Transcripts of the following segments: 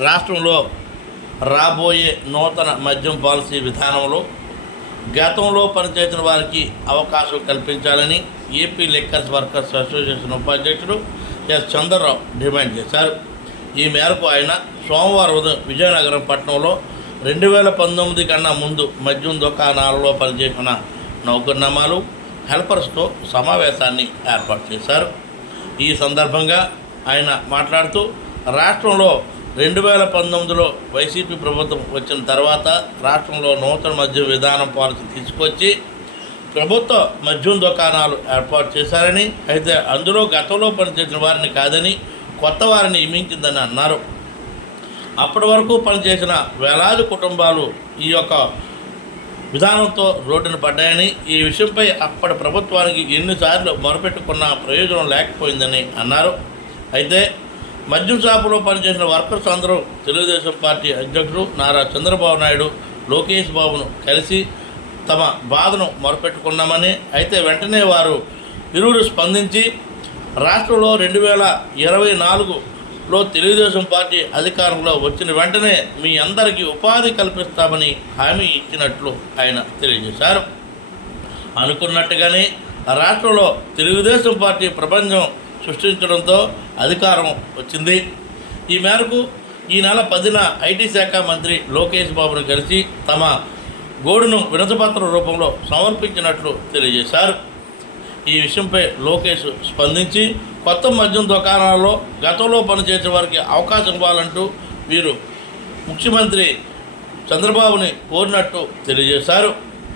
రాష్ట్రంలో రాబోయే నూతన మద్యం పాలసీ విధానంలో గతంలో పనిచేసిన వారికి అవకాశం కల్పించాలని ఏపీ లెక్కర్స్ వర్కర్స్ అసోసియేషన్ ఉపాధ్యక్షుడు ఎస్ చంద్రరావు డిమాండ్ చేశారు. ఈ మేరకు ఆయన సోమవారం ఉదయం విజయనగరం పట్టణంలో రెండు వేల పంతొమ్మిది కన్నా ముందు మద్యం దుకాణాలలో పనిచేసిన నౌకర్నామాలు హెల్పర్స్తో సమావేశాన్ని ఏర్పాటు చేశారు. ఈ సందర్భంగా ఆయన మాట్లాడుతూ రాష్ట్రంలో రెండు వేల పంతొమ్మిదిలో వైసీపీ ప్రభుత్వం వచ్చిన తర్వాత రాష్ట్రంలో నూతన మద్యం విధానం పాలసీ తీసుకొచ్చి ప్రభుత్వ మద్యం దుకాణాలు ఏర్పాటు చేశారని అయితే అందులో గతంలో పనిచేసిన వారిని కాదని కొత్త వారిని నియమించిందని అన్నారు. అప్పటి వరకు పనిచేసిన వేలాది కుటుంబాలు ఈ యొక్క విధానంతో రోడ్డున పడ్డాయని ఈ విషయంపై అప్పటి ప్రభుత్వానికి ఎన్నిసార్లు మొరపెట్టుకున్న ప్రయోజనం లేకపోయిందని అన్నారు. అయితే మద్యం షాపులో పనిచేసిన వర్కర్స్ అందరూ తెలుగుదేశం పార్టీ అధ్యక్షుడు నారా చంద్రబాబు నాయుడు లోకేష్ బాబును కలిసి తమ బాధను మొరపెట్టుకున్నామని అయితే వెంటనే వారు ఇరువురు స్పందించి రాష్ట్రంలో రెండు వేల ఇరవై నాలుగులో తెలుగుదేశం పార్టీ అధికారంలో వచ్చిన వెంటనే మీ అందరికీ ఉపాధి కల్పిస్తామని హామీ ఇచ్చినట్లు ఆయన తెలియజేశారు. అనుకున్నట్టుగానే రాష్ట్రంలో తెలుగుదేశం పార్టీ ప్రపంచం సృష్టించడంతో అధికారం వచ్చింది. ఈ మేరకు ఈ నెల పదిన ఐటీ శాఖ మంత్రి లోకేష్ బాబును కలిసి తమ గోడును వినతిపత్రం రూపంలో సమర్పించినట్లు తెలియజేశారు. ఈ విషయంపై లోకేష్ స్పందించి కొత్త మద్యం దుకాణాల్లో గతంలో పనిచేసే వారికి అవకాశం ఇవ్వాలంటూ వీరు ముఖ్యమంత్రి చంద్రబాబుని కోరినట్టు తెలియజేశారు.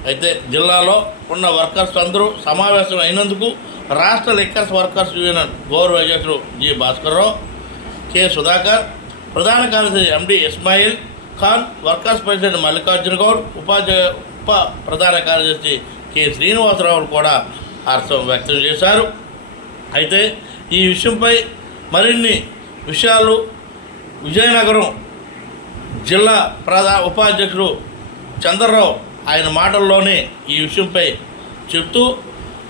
అయితే జిల్లాలో ఉన్న వర్కర్స్ అందరూ సమావేశం అయినందుకు రాష్ట్ర లెక్కర్స్ వర్కర్స్ యూనియన్ గౌరవ అధ్యక్షుడు జి భాస్కర్రావు కె సుధాకర్ ప్రధాన కార్యదర్శి MD Ismail Khan workers president Mallikarjuna Goud ఉపాధ్యాయ ఉప ప్రధాన కార్యదర్శి కె శ్రీనివాసరావు కూడా హర్షం వ్యక్తం చేశారు. అయితే ఈ విషయంపై మరిన్ని విషయాలు విజయనగరం జిల్లా ప్రధా ఉపాధ్యక్షుడు చంద్రరావు ఆయన మాటల్లోనే ఈ విషయంపై చెప్తూ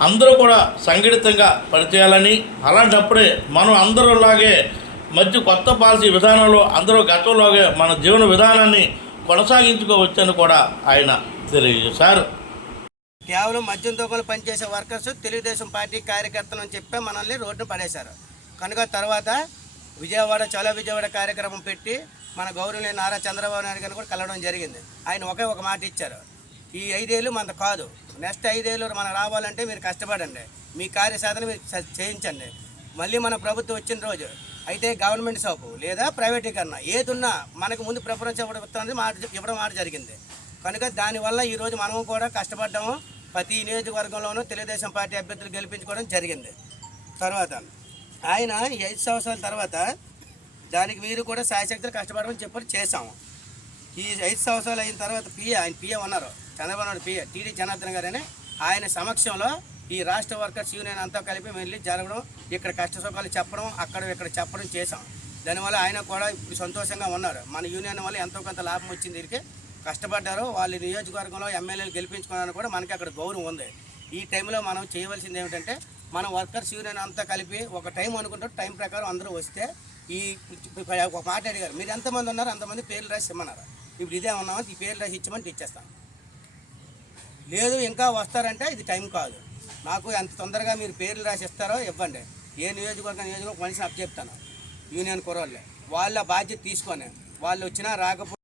అందరూ కూడా సంఘటితంగా పనిచేయాలని అలాంటప్పుడే మనం అందరూలాగే మధ్య కొత్త పాలసీ విధానంలో అందరూ గతంలోగే మన జీవన విధానాన్ని కొనసాగించుకోవచ్చని కూడా ఆయన తెలియజేశారు. కేవలం మద్యం దొంగలు పనిచేసే వర్కర్స్ తెలుగుదేశం పార్టీ కార్యకర్తలు అని చెప్పి మనల్ని రోడ్డు పడేశారు. కనుక తర్వాత విజయవాడ చలో విజయవాడ కార్యక్రమం పెట్టి మన గౌరవనీయ నారా చంద్రబాబు నాయుడు గారిని కూడా కలవడం జరిగింది. ఆయన ఒకే ఒక మాట ఇచ్చారు. ఈ ఐదేళ్ళు మనది కాదు. నెక్స్ట్ ఐదేళ్ళు మనం రావాలంటే మీరు కష్టపడండి. మీ కార్యసాధన మీరు చేయించండి. మళ్ళీ మన ప్రభుత్వం వచ్చిన రోజు అయితే గవర్నమెంట్ షాపు లేదా ప్రైవేటీకరణ ఏది ఉన్నా మనకు ముందు ప్రిఫరెన్స్ ఇవ్వడం మాట ఇవ్వడం మాట జరిగింది. కనుక దానివల్ల ఈరోజు మనము కూడా కష్టపడ్డాము. ప్రతి నియోజకవర్గంలోనూ తెలుగుదేశం పార్టీ అభ్యర్థులు గెలిపించుకోవడం జరిగింది. తర్వాత ఆయన ఐదు సంవత్సరాల తర్వాత దానికి మీరు కూడా సాయశక్తులు కష్టపడమని చెప్పి చేశాము. ఈ ఐదు సంవత్సరాలు అయిన తర్వాత పిఏ ఆయన పిఏ ఉన్నారు చంద్రబాబు నాయుడు టీడీ జనార్దన్ గారని ఆయన సమక్షంలో ఈ రాష్ట్ర వర్కర్స్ యూనియన్ అంతా కలిపి వెళ్ళి జరగడం ఇక్కడ కష్ట సుఖాలు చెప్పడం అక్కడ ఇక్కడ చెప్పడం చేశాం. దానివల్ల ఆయన కూడా ఇప్పుడు సంతోషంగా ఉన్నారు. మన యూనియన్ వల్ల ఎంతో కొంత లాభం వచ్చింది. దీనికి కష్టపడ్డారు. వాళ్ళ నియోజకవర్గంలో ఎమ్మెల్యేలు గెలిపించుకున్నారని కూడా మనకి అక్కడ గౌరవం ఉంది. ఈ టైంలో మనం చేయవలసింది ఏమిటంటే మన వర్కర్స్ యూనియన్ అంతా కలిపి ఒక టైం అనుకుంటారు. టైం ప్రకారం అందరూ వస్తే ఈ ఒక మాట అడిగారు మీరు ఎంతమంది ఉన్నారు? అంతమంది పేర్లు రాసి ఇమ్మన్నారు. ఇప్పుడు ఇదే ఉన్నామో ఈ పేర్లు రాసి ఇచ్చమని ఇచ్చేస్తాం లేదు ఇంకా వస్తారంటే ఇది టైం కాదు. నాకు ఎంత తొందరగా మీరు పేర్లు రాసి ఇస్తారో ఇవ్వండి. ఏ నియోజకవర్గం నియోజకవర్గం మనిషిని అప్ చెప్తాను యూనియన్ కురవాళ్ళే వాళ్ళ బాధ్యత తీసుకొని వాళ్ళు వచ్చినా రాకపోతే